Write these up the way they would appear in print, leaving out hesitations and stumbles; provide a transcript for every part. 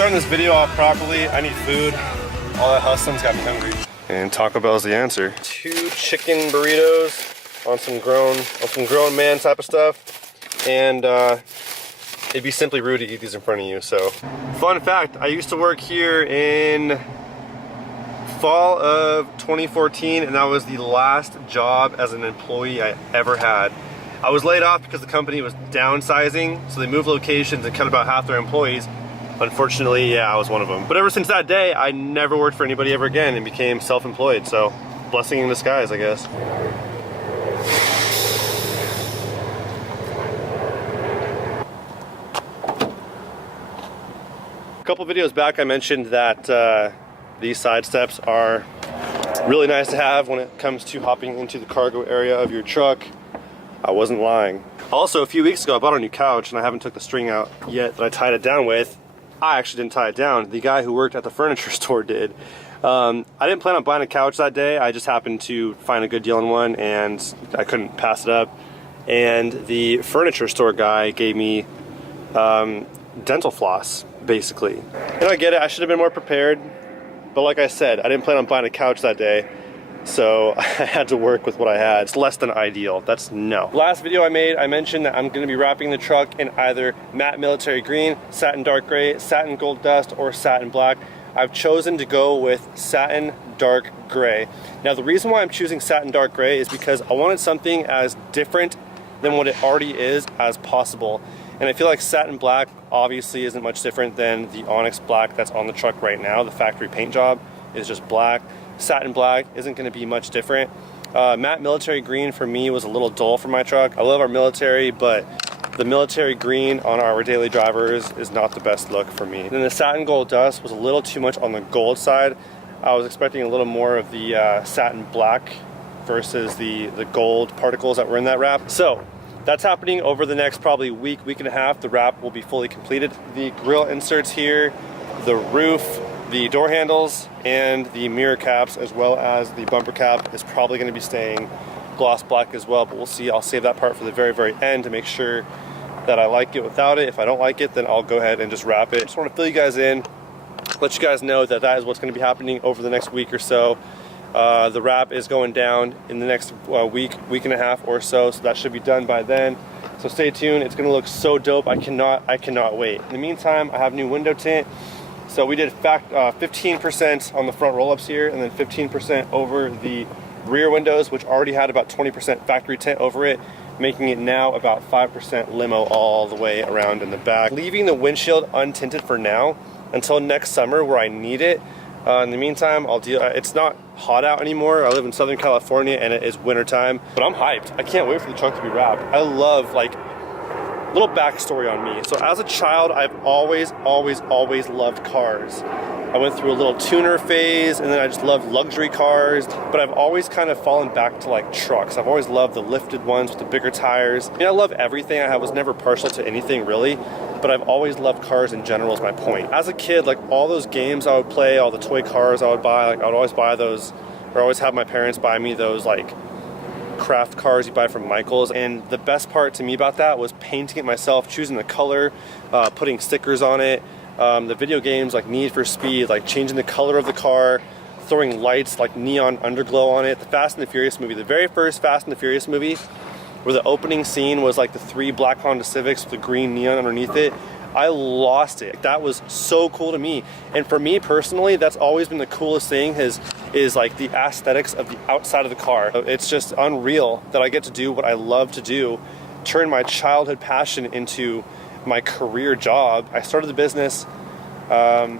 starting this video off properly, I need food. All that hustling's got me hungry. And Taco Bell's the answer. 2 chicken burritos on some grown man type of stuff. And it'd be simply rude to eat these in front of you, so. Fun fact, I used to work here in fall of 2014, and that was the last job as an employee I ever had. I was laid off because the company was downsizing, so they moved locations and cut about half their employees. Unfortunately, yeah, I was one of them. But ever since that day, I never worked for anybody ever again and became self-employed, so blessing in disguise, I guess. A couple videos back, I mentioned that these side steps are really nice to have when it comes to hopping into the cargo area of your truck. I wasn't lying. Also, a few weeks ago, I bought a new couch and I haven't took the string out yet that I tied it down with. I actually didn't tie it down. The guy who worked at the furniture store did. I didn't plan on buying a couch that day. I just happened to find a good deal on one and I couldn't pass it up. And the furniture store guy gave me dental floss, basically. And I get it, I should have been more prepared. But like I said, I didn't plan on buying a couch that day. So I had to work with what I had. It's less than ideal. That's no. Last video I made, I mentioned that I'm going to be wrapping the truck in either matte military green, satin dark gray, satin gold dust, or satin black. I've chosen to go with satin dark gray. Now the reason why I'm choosing satin dark gray is because I wanted something as different than what it already is as possible. And I feel like satin black obviously isn't much different than the onyx black that's on the truck right now. The factory paint job is just black. Satin black isn't going to be much different. Matte military green for me was a little dull for my truck. I love our military, but the military green on our daily drivers is not the best look for me. Then the satin gold dust was a little too much on the gold side. I was expecting a little more of the satin black versus the gold particles that were in that wrap. So that's happening over the next probably week and a half. The wrap will be fully completed. The grill inserts here, the roof, the door handles, and the mirror caps, as well as the bumper cap, is probably going to be staying gloss black as well, but we'll see. I'll save that part for the very end to make sure that I like it without it. If I don't like it, then I'll go ahead and just wrap it. Just want to fill you guys in, let you guys know that that is what's going to be happening over the next week or so. The wrap is going down in the next week and a half or so, so that should be done by then. So stay tuned. It's going to look so dope. I cannot wait. In the meantime, I have new window tint. So we did 15% on the front roll-ups here, and then 15% over the rear windows, which already had about 20% factory tint over it, making it now about 5% limo all the way around in the back. Leaving the windshield untinted for now until next summer where I need it. In the meantime, I'll deal. It's not hot out anymore. I live in Southern California and it is wintertime, but I'm hyped. I can't wait for the trunk to be wrapped. I love, like, little backstory on me. So as a child, I've always loved cars. I went through a little tuner phase, and then I just loved luxury cars, but I've always kind of fallen back to like trucks. I've always loved the lifted ones with the bigger tires. I mean, I love everything. I was never partial to anything really, but I've always loved cars in general is my point. As a kid, like all those games I would play, all the toy cars I would buy, like I would always buy those, or always have my parents buy me those like craft cars you buy from Michael's. And the best part to me about that was painting it myself, choosing the color, putting stickers on it. The video games like Need for Speed, like changing the color of the car, throwing lights like neon underglow on it. The Fast and the Furious movie, the very first Fast and the Furious movie, where the opening scene was like the 3 black Honda Civics with the green neon underneath it. I lost it. That was so cool to me. And for me personally, that's always been the coolest thing is like the aesthetics of the outside of the car. It's just unreal that I get to do what I love to do, turn my childhood passion into my career job. I started the business, a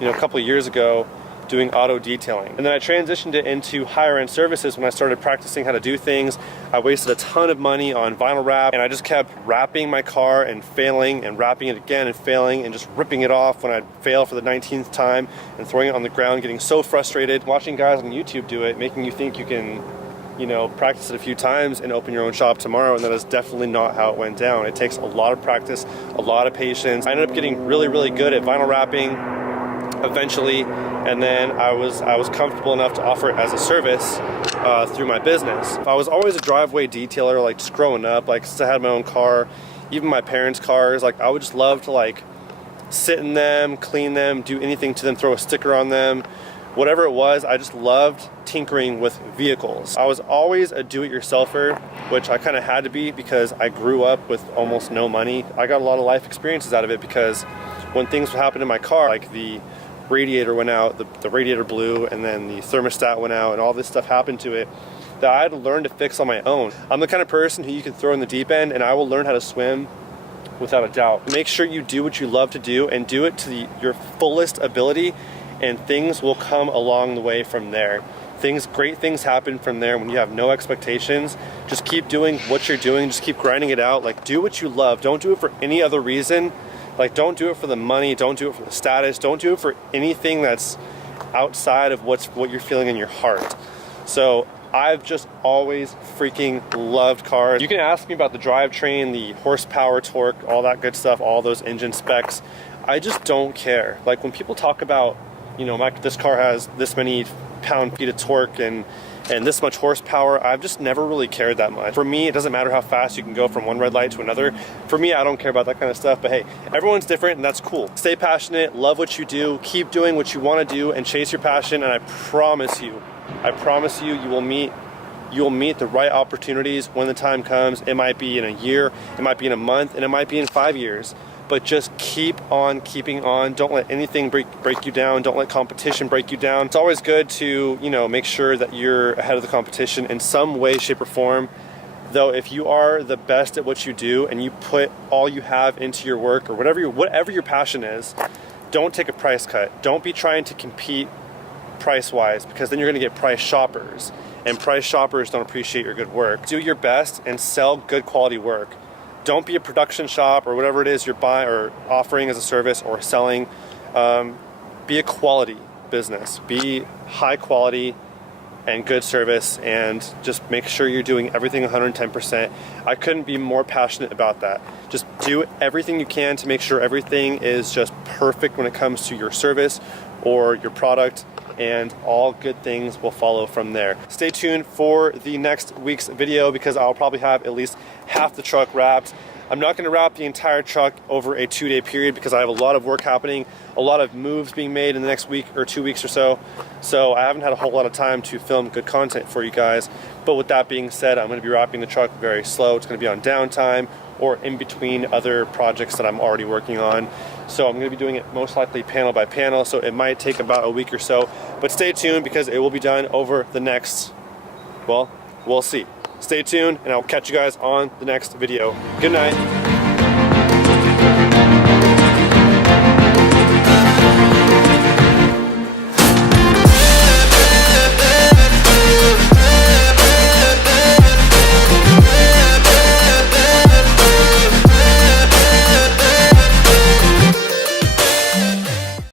couple of years ago, doing auto detailing. And then I transitioned it into higher end services when I started practicing how to do things. I wasted a ton of money on vinyl wrap, and I just kept wrapping my car and failing and wrapping it again and failing and just ripping it off when I'd fail for the 19th time and throwing it on the ground, getting so frustrated. Watching guys on YouTube do it, making you think you can, practice it a few times and open your own shop tomorrow, and that is definitely not how it went down. It takes a lot of practice, a lot of patience. I ended up getting really good at vinyl wrapping eventually, and then I was comfortable enough to offer it as a service through my business. I was always a driveway detailer, like just growing up, like since I had my own car, even my parents' cars, like I would just love to like sit in them, clean them, do anything to them, throw a sticker on them, whatever it was. I just loved tinkering with vehicles. I was always a do-it-yourselfer, which I kind of had to be because I grew up with almost no money. I got a lot of life experiences out of it because when things would happen in my car, like the radiator went out, the radiator blew, and then the thermostat went out, and all this stuff happened to it that I had to learn to fix on my own. I'm the kind of person who you can throw in the deep end and I will learn how to swim without a doubt. Make sure you do what you love to do and do it to your fullest ability, and things will come along the way from there. Great things happen from there when you have no expectations. Just keep doing what you're doing, just keep grinding it out. Like, do what you love. Don't do it for any other reason. Like, don't do it for the money, don't do it for the status, don't do it for anything that's outside of what you're feeling in your heart. So I've just always freaking loved cars. You can ask me about the drivetrain, the horsepower, torque, all that good stuff, all those engine specs. I just don't care. Like, when people talk about, you know, this car has this many pound-feet of torque and this much horsepower, I've just never really cared that much. For me, it doesn't matter how fast you can go from one red light to another. For me, I don't care about that kind of stuff, but hey, everyone's different and that's cool. Stay passionate, love what you do, keep doing what you want to do and chase your passion, and I promise you, you will meet the right opportunities when the time comes. It might be in a year, it might be in a month, and it might be in 5 years. But just keep on keeping on. Don't let anything break you down. Don't let competition break you down. It's always good to, you know, make sure that you're ahead of the competition in some way, shape, or form. Though if you are the best at what you do and you put all you have into your work or whatever your passion is, don't take a price cut. Don't be trying to compete price-wise, because then you're going to get price shoppers. And price shoppers don't appreciate your good work. Do your best and sell good quality work. Don't be a production shop or whatever it is you're buying or offering as a service or selling. Be a quality business. Be high quality and good service, and just make sure you're doing everything 110%. I couldn't be more passionate about that. Just do everything you can to make sure everything is just perfect when it comes to your service or your product, and all good things will follow from there. Stay tuned for the next week's video because I'll probably have at least half the truck wrapped. I'm not gonna wrap the entire truck over a 2-day period because I have a lot of work happening, a lot of moves being made in the next week or 2 weeks or so. So I haven't had a whole lot of time to film good content for you guys. But with that being said, I'm gonna be wrapping the truck very slow. It's gonna be on downtime or in between other projects that I'm already working on. So I'm gonna be doing it most likely panel by panel, so it might take about a week or so, but stay tuned because it will be done over the next, well, we'll see. Stay tuned and I'll catch you guys on the next video. Good night.